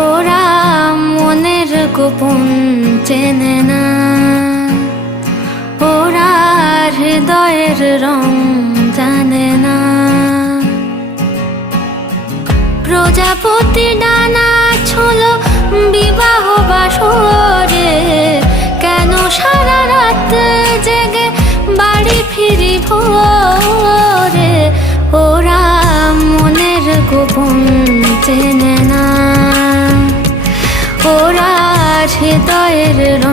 ওরা মনের গোপন চেনে না, ওরা হৃদয়ের রং জানে না। প্রজাপতি ডানা ছোলো বিবাহ বাসরে, কেন সারা রাত জেগে বাড়ি ফিরি ভোরে। ওরা মনের গোপন চেনে না, ওরা হৃদয়ের রং